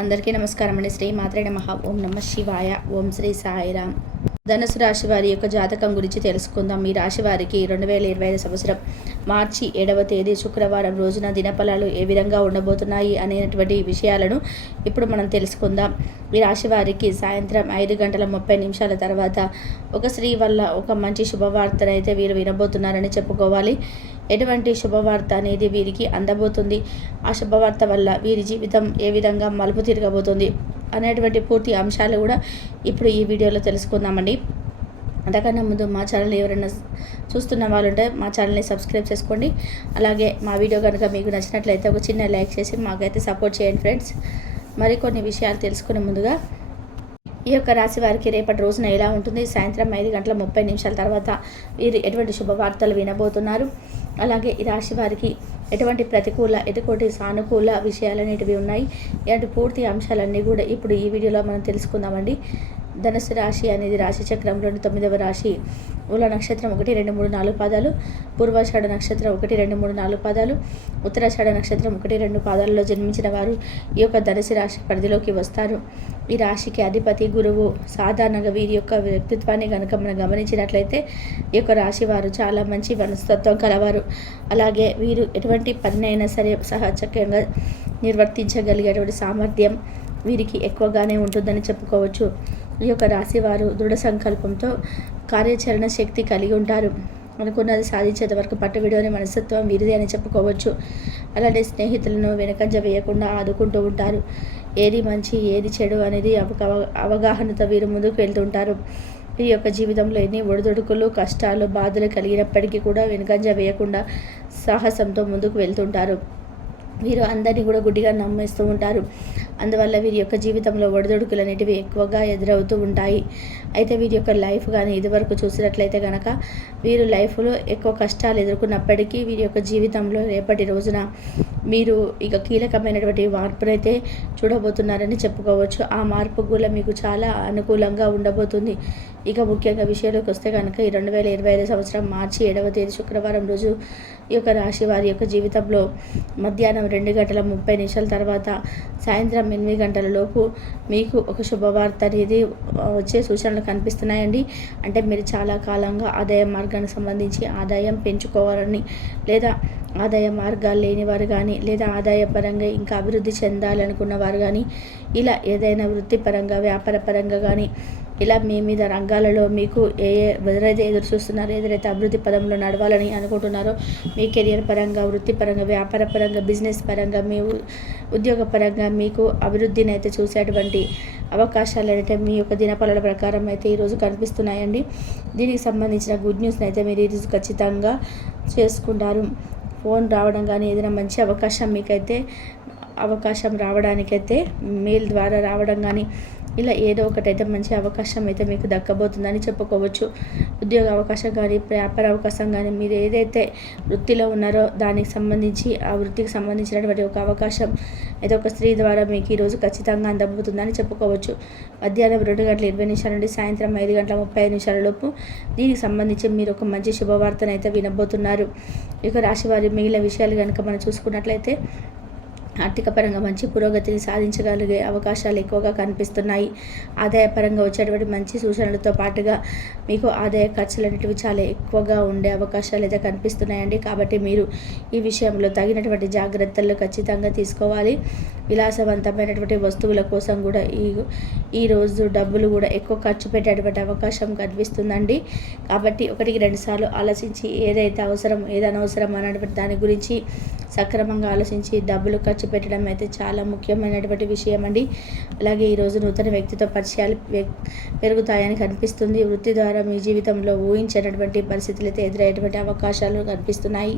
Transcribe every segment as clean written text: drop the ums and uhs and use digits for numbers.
అందరికీ నమస్కారం అండి. శ్రీ మాత్రే నమః. ఓం నమః శివాయ. ఓం శ్రీ సాయిరామ్. ధనుసు రాశి వారి యొక్క జాతకం గురించి తెలుసుకుందాం. ఈ రాశి వారికి 2025 సంవత్సరం మార్చి 7వ తేదీ శుక్రవారం రోజున దినఫలాలు ఏ విధంగా ఉండబోతున్నాయి అనేటువంటి విషయాలను ఇప్పుడు మనం తెలుసుకుందాం. ఈ రాశి వారికి సాయంత్రం 5:30 తర్వాత ఒక స్త్రీ వల్ల ఒక మంచి శుభవార్తనైతే వీరు వినబోతున్నారని చెప్పుకోవాలి. ఎటువంటి శుభవార్త అనేది వీరికి అందబోతుంది, ఆ శుభవార్త వల్ల వీరి జీవితం ఏ విధంగా మలుపు తిరగబోతుంది అనేటువంటి పూర్తి అంశాలు కూడా ఇప్పుడు ఈ వీడియోలో తెలుసుకుందామండి. అంతకన్నా ముందు మా ఛానల్ ఎవరైనా చూస్తున్న వాళ్ళు ఉంటే మా ఛానల్ని సబ్స్క్రైబ్ చేసుకోండి. అలాగే మా వీడియో కనుక మీకు నచ్చినట్లయితే ఒక చిన్న లైక్ చేసి మాకైతే సపోర్ట్ చేయండి ఫ్రెండ్స్. మరికొన్ని విషయాలు తెలుసుకునే ముందుగా ఈ యొక్క రాశి వారికి రేపటి రోజున ఎలా ఉంటుంది, సాయంత్రం 5:30 తర్వాత వీరు ఎటువంటి శుభవార్తలు వినబోతున్నారు, అలాగే ఈ రాశి వారికి ఎటువంటి ప్రతికూల ఎటువంటి సానుకూల విషయాలు అనేటివి ఉన్నాయి, ఇలాంటి పూర్తి అంశాలన్నీ కూడా ఇప్పుడు ఈ వీడియోలో మనం తెలుసుకుందామండి. ధనుసు రాశి అనేది రాశి చక్రంలోని 9వ రాశి. మూల నక్షత్రం 1, 2, 3, 4 పాదాలు, పూర్వాషాఢ నక్షత్రం 1, 2, 3, 4 పాదాలు, ఉత్తరాషాఢ నక్షత్రం 1, 2 పాదాలలో జన్మించిన వారు ఈ యొక్క ధనుసు రాశి పరిధిలోకి వస్తారు. ఈ రాశికి అధిపతి గురువు. సాధారణంగా వీరి యొక్క వ్యక్తిత్వాన్ని కనుక మనం గమనించినట్లయితే ఈ యొక్క రాశి వారు చాలా మంచి మనస్తత్వం కలవారు. అలాగే వీరు ఎటువంటి పనినైనా సరే సహజంగా నిర్వర్తించగలిగేటువంటి సామర్థ్యం వీరికి ఎక్కువగానే ఉంటుందని చెప్పుకోవచ్చు. ఈ యొక్క రాశి వారు దృఢ సంకల్పంతో కార్యాచరణ శక్తి కలిగి ఉంటారు. అనుకున్నది సాధించేంత వరకు పట్టువిడోని మనస్తత్వం వీరిది అని చెప్పుకోవచ్చు. అలాగే స్నేహితులను వెనకంజ వేయకుండా ఆదుకుంటూ ఉంటారు. ఏది మంచి ఏది చెడు అనేది అవగాహనతో వీరు ముందుకు వెళ్తుంటారు. వీరి యొక్క జీవితంలో ఎన్ని ఒడిదొడుకులు కష్టాలు బాధలు కలిగినప్పటికీ కూడా వెనకంజ వేయకుండా సాహసంతో ముందుకు వెళ్తుంటారు. వీరు అందరినీ కూడా గుడ్డిగా నమ్మేస్తూ ఉంటారు. అందువల్ల వీరి యొక్క జీవితంలో ఒడిదొడుకులు అనేటివి ఎక్కువగా ఎదురవుతూ ఉంటాయి. అయితే వీరి యొక్క లైఫ్ కానీ ఇదివరకు చూసినట్లయితే కనుక వీరు లైఫ్లో ఎక్కువ కష్టాలు ఎదుర్కొన్నప్పటికీ వీరి యొక్క జీవితంలో రేపటి రోజున మీరు ఇక కీలకమైనటువంటి మార్పునైతే చూడబోతున్నారని చెప్పుకోవచ్చు. ఆ మార్పు కూడా మీకు చాలా అనుకూలంగా ఉండబోతుంది. ఇక ముఖ్యంగా విషయంలోకి వస్తే కనుక ఈ 2025 సంవత్సరం మార్చి 7వ తేదీ శుక్రవారం రోజు ఈ యొక్క రాశి వారి యొక్క జీవితంలో మధ్యాహ్నం 2:30 తర్వాత సాయంత్రం 8 గంటల లోపు మీకు ఒక శుభవార్త అనేది వచ్చే సూచనలు కనిపిస్తున్నాయండి. అంటే మీరు చాలా కాలంగా ఆదాయ మార్గానికి సంబంధించి ఆదాయం పెంచుకోవాలని, లేదా ఆదాయ మార్గాలు లేని వారు కానీ, లేదా ఆదాయపరంగా ఇంకా అభివృద్ధి చెందాలనుకున్న వారు కానీ, ఇలా ఏదైనా వృత్తిపరంగా వ్యాపారపరంగా కానీ ఇలా మీ మీద రంగాలలో మీకు ఎవరైతే ఎదురు చూస్తున్నారో, ఏదైతే అభివృద్ధి పదంలో నడవాలని అనుకుంటున్నారో, మీ కెరియర్ పరంగా వృత్తిపరంగా వ్యాపార పరంగా బిజినెస్ పరంగా మీ ఉద్యోగ పరంగా మీకు అభివృద్ధిని అయితే చూసేటువంటి అవకాశాలు అయితే మీ యొక్క దినఫలాల ప్రకారం అయితే ఈరోజు కనిపిస్తున్నాయండి. దీనికి సంబంధించిన గుడ్ న్యూస్ని అయితే మీరు ఈరోజు ఖచ్చితంగా చేసుకుంటారు. ఫోన్ రావడం కానీ ఏదైనా మంచి అవకాశం రావడానికైతే మెయిల్ ద్వారా రావడం కానీ ఇలా ఏదో ఒకటైతే మంచి అవకాశం అయితే మీకు దక్కబోతుందని చెప్పుకోవచ్చు. ఉద్యోగ అవకాశం కానీ వ్యాపార అవకాశం కానీ మీరు ఏదైతే వృత్తిలో ఉన్నారో దానికి సంబంధించి ఆ వృత్తికి సంబంధించినటువంటి ఒక అవకాశం అయితే ఒక స్త్రీ ద్వారా మీకు ఈరోజు ఖచ్చితంగా అందబోతుందని చెప్పుకోవచ్చు. మధ్యాహ్నం 2:20 నుండి సాయంత్రం 5:35 లోపు దీనికి సంబంధించి మీరు ఒక మంచి శుభవార్తను అయితే వినబోతున్నారు. ఇక రాశి వారి మిగిలిన విషయాలు కనుక మనం చూసుకున్నట్లయితే ఆర్థిక పరంగా మంచి పురోగతిని సాధించగలిగే అవకాశాలు ఎక్కువగా కనిపిస్తున్నాయి. ఆదాయపరంగా వచ్చేటువంటి మంచి సూచనలతో పాటుగా మీకు ఆదాయ ఖర్చులు అనేటివి చాలా ఎక్కువగా ఉండే అవకాశాలు అయితే కనిపిస్తున్నాయండి. కాబట్టి మీరు ఈ విషయంలో తగినటువంటి జాగ్రత్తలు ఖచ్చితంగా తీసుకోవాలి. విలాసవంతమైనటువంటి వస్తువుల కోసం కూడా ఈ రోజు డబ్బులు కూడా ఎక్కువ ఖర్చు పెట్టేటువంటి అవకాశం కనిపిస్తుందండి. కాబట్టి 1-2 సార్లు ఆలోచించి ఏదైతే అవసరం ఏది అనవసరం అనేటువంటి దాని గురించి సక్రమంగా ఆలోచించి డబ్బులు ఖర్చు పెట్టడం అయితే చాలా ముఖ్యమైనటువంటి విషయం అండి. అలాగే ఈరోజు నూతన వ్యక్తితో పరిచయాలు పెరుగుతాయని కనిపిస్తుంది. వృత్తి ద్వారా మీ జీవితంలో ఊహించినటువంటి పరిస్థితులు అయితే ఎదురయ్యేటువంటి అవకాశాలు కనిపిస్తున్నాయి.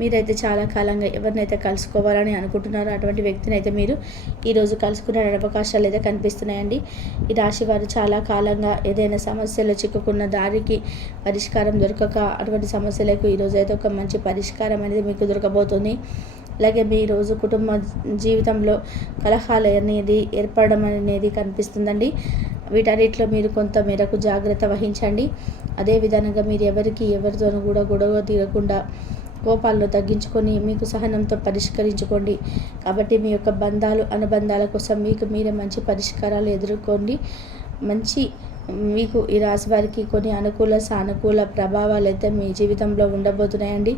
మీరైతే చాలా కాలంగా ఎవరినైతే కలుసుకోవాలని అనుకుంటున్నారో అటువంటి వ్యక్తిని అయితే మీరు ఈరోజు కలుసుకునే అవకాశాలు అయితే కనిపిస్తున్నాయండి. ఈ రాశి వారు చాలా కాలంగా ఏదైనా సమస్యలు చిక్కుకున్న దారికి పరిష్కారం దొరకక అటువంటి సమస్యలకు ఈరోజు అయితే ఒక మంచి పరిష్కారం అనేది మీకు దొరకబోతుంది. అలాగే మీ రోజు కుటుంబ జీవితంలో కలహాలు అనేది ఏర్పడడం అనేది కనిపిస్తుందండి. వీటన్నిటిలో మీరు కొంత మేరకు జాగ్రత్త వహించండి. అదేవిధంగా మీరు ఎవరితోనూ కూడా గొడవ తీరకుండా కోపాలను తగ్గించుకొని మీకు సహనంతో పరిష్కరించుకోండి. కాబట్టి మీ యొక్క బంధాలు అనుబంధాల కోసం మీకు మీరే మంచి పరిష్కారాలు ఎదుర్కోండి. మంచి మీకు ఈ రాశి వారికి కొన్ని అనుకూల సానుకూల ప్రభావాలు అయితే మీ జీవితంలో ఉండబోతున్నాయండి.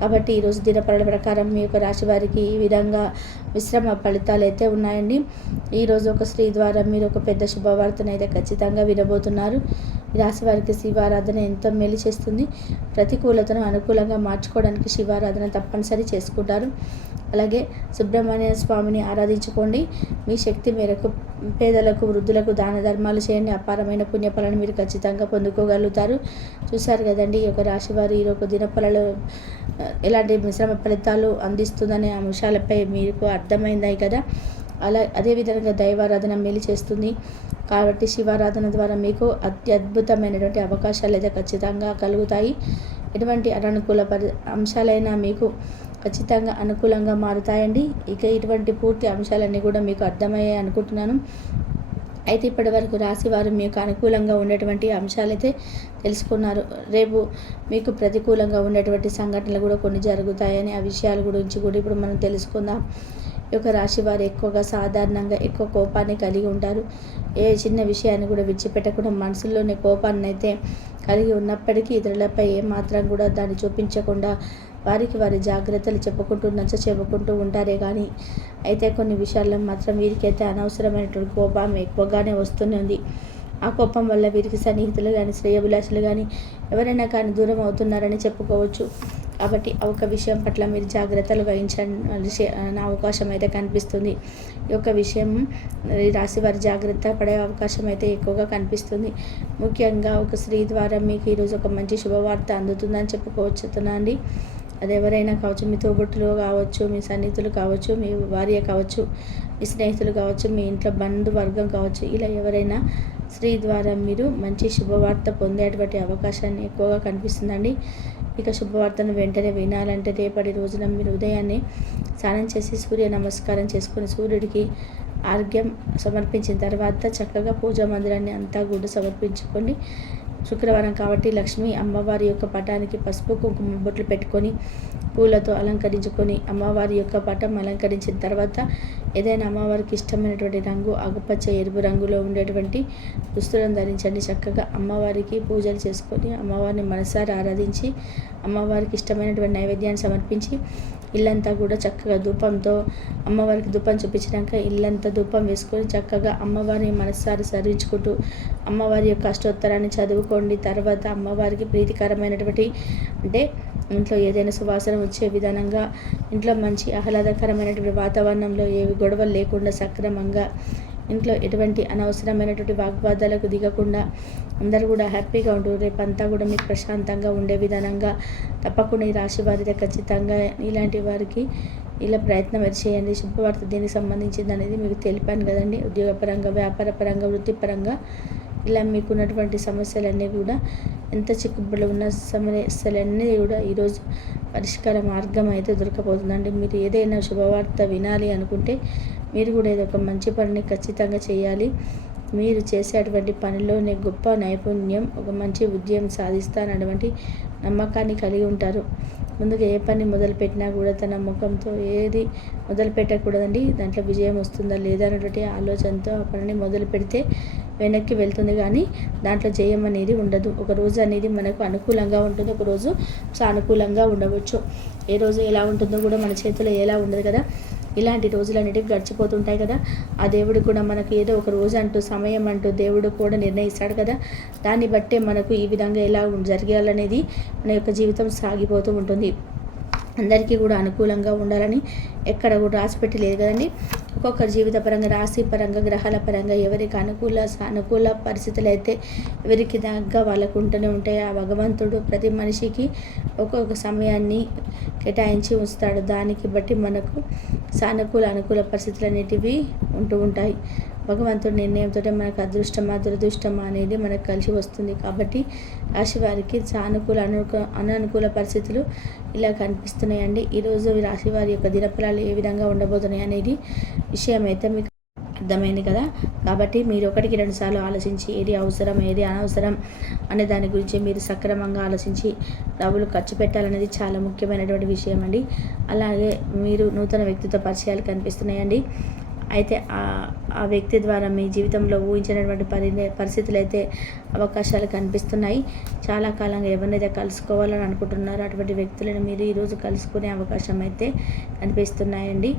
కాబట్టి ఈరోజు దినఫలాల ప్రకారం మీ యొక్క రాశి వారికి ఈ విధంగా మిశ్రమ ఫలితాలు అయితే ఉన్నాయండి. ఈరోజు ఒక స్త్రీ ద్వారా మీరు ఒక పెద్ద శుభవార్తను అయితే ఖచ్చితంగా వినబోతున్నారు. ఈ రాశి వారికి శివారాధన ఎంతో మేలు చేస్తుంది. ప్రతికూలతను అనుకూలంగా మార్చుకోవడానికి శివారాధన తప్పనిసరి చేసుకుంటారు. అలాగే సుబ్రహ్మణ్య స్వామిని ఆరాధించుకోండి. మీ శక్తి మేరకు పేదలకు వృద్ధులకు దాన ధర్మాలు చేయండి. అపారమైన పుణ్యఫలాన్ని మీరు ఖచ్చితంగా పొందుకోగలుగుతారు. చూశారు కదండి ఈ యొక్క రాశి వారు ఈరోజు దినఫలాలు ఎలాంటి మిశ్రమ ఫలితాలు అందిస్తుందనే అంశాలపై మీకు అర్థమైంది కదా. అదేవిధంగా దైవారాధన మేలు చేస్తుంది. కాబట్టి శివారాధన ద్వారా మీకు అత్యద్భుతమైనటువంటి అవకాశాలు అయితే ఖచ్చితంగా కలుగుతాయి. ఎటువంటి అననుకూల అంశాలైనా మీకు ఖచ్చితంగా అనుకూలంగా మారుతాయండి. ఇక ఇటువంటి పూర్తి అంశాలన్నీ కూడా మీకు అర్థమయ్యాయి అనుకుంటున్నాను. అయితే ఇప్పటి వరకు రాశివారు మీకు అనుకూలంగా ఉండేటువంటి అంశాలైతే తెలుసుకున్నారు. రేపు మీకు ప్రతికూలంగా ఉండేటువంటి సంఘటనలు కూడా కొన్ని జరుగుతాయని ఆ విషయాల గురించి కూడా ఇప్పుడు మనం తెలుసుకుందాం. ఈ యొక్క రాశి వారు ఎక్కువగా సాధారణంగా ఎక్కువ కోపాన్ని కలిగి ఉంటారు. ఏ చిన్న విషయాన్ని కూడా విడిచిపెట్టకుండా మనసులోని కోపాన్ని అయితే కలిగి ఉన్నప్పటికీ ఇతరులపై ఏమాత్రం కూడా దాన్ని చూపించకుండా వారి జాగ్రత్తలు చెప్పుకుంటూ ఉంటారే కానీ అయితే కొన్ని విషయాల్లో మాత్రం వీరికైతే అనవసరమైనటువంటి కోపం ఎక్కువగానే వస్తూనే ఉంది. ఆ కోపం వల్ల వీరికి సన్నిహితులు కానీ శ్రేయభిలాషులు కానీ ఎవరైనా కానీ దూరం అవుతున్నారని చెప్పుకోవచ్చు. కాబట్టి ఒక విషయం పట్ల మీరు జాగ్రత్తలు వహించాల్సిన అవకాశం అయితే కనిపిస్తుంది. ఈ యొక్క విషయం రాశి వారి జాగ్రత్త పడే అవకాశం అయితే ఎక్కువగా కనిపిస్తుంది. ముఖ్యంగా ఒక స్త్రీ ద్వారా మీకు ఈరోజు ఒక మంచి శుభవార్త అందుతుందని చెప్పుకోవచ్చునండి. అది ఎవరైనా కావచ్చు, మీ తోబుట్టులు కావచ్చు, మీ సన్నిహితులు కావచ్చు, మీ భార్య కావచ్చు, మీ స్నేహితులు కావచ్చు, మీ ఇంట్లో బంధువర్గం కావచ్చు, ఇలా ఎవరైనా స్త్రీ ద్వారా మీరు మంచి శుభవార్త పొందేటువంటి అవకాశాన్ని ఎక్కువగా కనిపిస్తుందండి. ఇక శుభవార్తను వెంటనే వినాలంటే రేపటి రోజున మీరు ఉదయాన్నే స్నానం చేసి సూర్య నమస్కారం చేసుకుని సూర్యుడికి ఆర్ఘ్యం సమర్పించిన తర్వాత చక్కగా పూజా మందిరాన్ని అంతా కూడా సమర్పించుకోండి. శుక్రవారం కాబట్టి లక్ష్మీ అమ్మవారి యొక్క పటానికి పసుపు కుంకుమ బొట్లు పెట్టుకొని పూలతో అలంకరించుకొని అమ్మవారి యొక్క పటం అలంకరించిన తర్వాత ఏదైనా అమ్మవారికి ఇష్టమైనటువంటి రంగు ఆకుపచ్చ ఎరుపు రంగులో ఉండేటువంటి దుస్తులను ధరించండి. చక్కగా అమ్మవారికి పూజలు చేసుకొని అమ్మవారిని మనసారా ఆరాధించి అమ్మవారికి ఇష్టమైనటువంటి నైవేద్యాన్ని సమర్పించి ఇల్లంతా కూడా చక్కగా ధూపంతో అమ్మవారికి ధూపం చూపించినాక ఇల్లంతా ధూపం వేసుకొని చక్కగా అమ్మవారిని మనసారి సరించుకుంటూ అమ్మవారి యొక్క అష్టోత్తరాన్ని చదువుకోండి. తర్వాత అమ్మవారికి ప్రీతికరమైనటువంటి అంటే ఇంట్లో ఏదైనా సువాసన వచ్చే విధానంగా ఇంట్లో మంచి ఆహ్లాదకరమైనటువంటి వాతావరణంలో ఏవి గొడవలు లేకుండా సక్రమంగా ఇంట్లో ఎటువంటి అనవసరమైనటువంటి వాగ్వాదాలకు దిగకుండా అందరూ కూడా హ్యాపీగా ఉంటూ రేపంతా కూడా మీకు ప్రశాంతంగా ఉండే విధానంగా తప్పకుండా ఈ రాశి వారి ఖచ్చితంగా ఇలాంటి వారికి ఇలా ప్రయత్నం చేయండి. శుభవార్త దీనికి సంబంధించింది అనేది మీకు తెలిపాను కదండి. ఉద్యోగపరంగా, వ్యాపారపరంగా, వృత్తిపరంగా ఇలా మీకున్నటువంటి సమస్యలన్నీ కూడా ఎంత చిక్కుబడి ఉన్న సమస్యలన్నీ కూడా ఈరోజు పరిష్కార మార్గం అయితే దొరకపోతుందండి. మీరు ఏదైనా శుభవార్త వినాలి అనుకుంటే మీరు కూడా ఏదో ఒక మంచి పనిని ఖచ్చితంగా చేయాలి. మీరు చేసేటువంటి పనిలోనే గొప్ప నైపుణ్యం, ఒక మంచి ఉద్యమం సాధిస్తానటువంటి నమ్మకాన్ని కలిగి ఉంటారు. ముందుగా ఏ పని మొదలుపెట్టినా కూడా తన ముఖంతో ఏది మొదలు పెట్టకూడదండి. దాంట్లో విజయం వస్తుందా లేదా అనేటువంటి ఆలోచనతో ఆ పనిని మొదలు పెడితే వెనక్కి వెళ్తుంది కానీ దాంట్లో జయం అనేది ఉండదు. ఒక రోజు అనేది మనకు అనుకూలంగా ఉంటుంది, ఒక రోజు సానుకూలంగా ఉండవచ్చు. ఏ రోజు ఎలా ఉంటుందో కూడా మన చేతిలో ఎలా ఉండదు కదా. ఇలాంటి రోజులన్నిటికీ గడిచిపోతుంటాయి కదా. ఆ దేవుడు కూడా మనకు ఏదో ఒక రోజు అంటూ సమయం అంటూ దేవుడు కూడా నిర్ణయిస్తాడు కదా. దాన్ని బట్టే మనకు ఈ విధంగా ఎలా జరగాలనేది మన యొక్క జీవితం సాగిపోతూ ఉంటుంది. అందరికీ కూడా అనుకూలంగా ఉండాలని ఎక్కడ కూడా రాసిపెట్టి లేదు కదండి. ఒక్కొక్కరి జీవిత పరంగా, రాశి పరంగా, గ్రహాల పరంగా ఎవరికి అనుకూల పరిస్థితులు అయితే ఎవరికి తగ్గ వాళ్ళకు ఉంటూనే ఉంటాయి. ఆ భగవంతుడు ప్రతి మనిషికి ఒక్కొక్క సమయాన్ని కేటాయించి ఉంచుతాడు. దానికి బట్టి మనకు అనుకూల పరిస్థితులు అనేటివి ఉంటూ ఉంటాయి. భగవంతుడి నిర్ణయంతో మనకు అదృష్టమా దురదృష్టమా అనేది మనకు కలిసి వస్తుంది. కాబట్టి రాశి వారికి అననుకూల పరిస్థితులు ఇలా కనిపిస్తున్నాయండి. ఈరోజు రాశి వారి యొక్క దినఫలాలు ఏ విధంగా ఉండబోతున్నాయి అనేది విషయం అయితే మీకు అర్థమైంది కదా. కాబట్టి మీరు 1కి 2 సార్లు ఆలోచించి ఏది అవసరం ఏది అనవసరం అనే దాని గురించి మీరు సక్రమంగా ఆలోచించి డబ్బులు ఖర్చు పెట్టాలనేది చాలా ముఖ్యమైనటువంటి విషయం అండి. అలాగే మీరు నూతన వ్యక్తితో పరిచయాలు కనిపిస్తున్నాయండి. అయితే ఆ వ్యక్తి ద్వారా మీ జీవితంలో ఊహించినటువంటి పరిస్థితులు అయితే అవకాశాలు కనిపిస్తున్నాయి. చాలా కాలంగా ఎవరినైతే కలుసుకోవాలని అనుకుంటున్నారో అటువంటి వ్యక్తులను మీరు ఈరోజు కలుసుకునే అవకాశం అయితే కనిపిస్తున్నాయండి.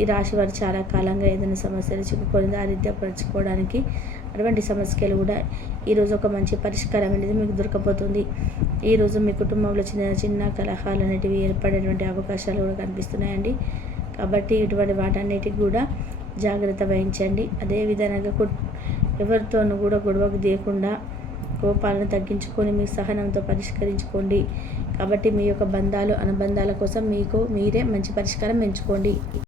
ఈ రాశి వారు చాలా కాలంగా ఏదైనా సమస్యలు చిక్కుకొని దారిద్ర్యపరచుకోవడానికి అటువంటి సమస్యలు కూడా ఈరోజు ఒక మంచి పరిష్కారం అనేది మీకు దొరకబోతుంది. ఈరోజు మీ కుటుంబంలో చిన్న చిన్న కలహాలు అనేటివి ఏర్పడేటువంటి అవకాశాలు కూడా కనిపిస్తున్నాయండి. కాబట్టి ఇటువంటి వాటన్నిటికి కూడా జాగ్రత్త వహించండి. అదేవిధంగా ఎవరితోనూ కూడా గొడవకు తీయకుండా కోపాలను తగ్గించుకొని మీ సహనంతో పరిష్కరించుకోండి. కాబట్టి మీ యొక్క బంధాలు అనుబంధాల కోసం మీకు మీరే మంచి పరిష్కారం ఎంచుకోండి.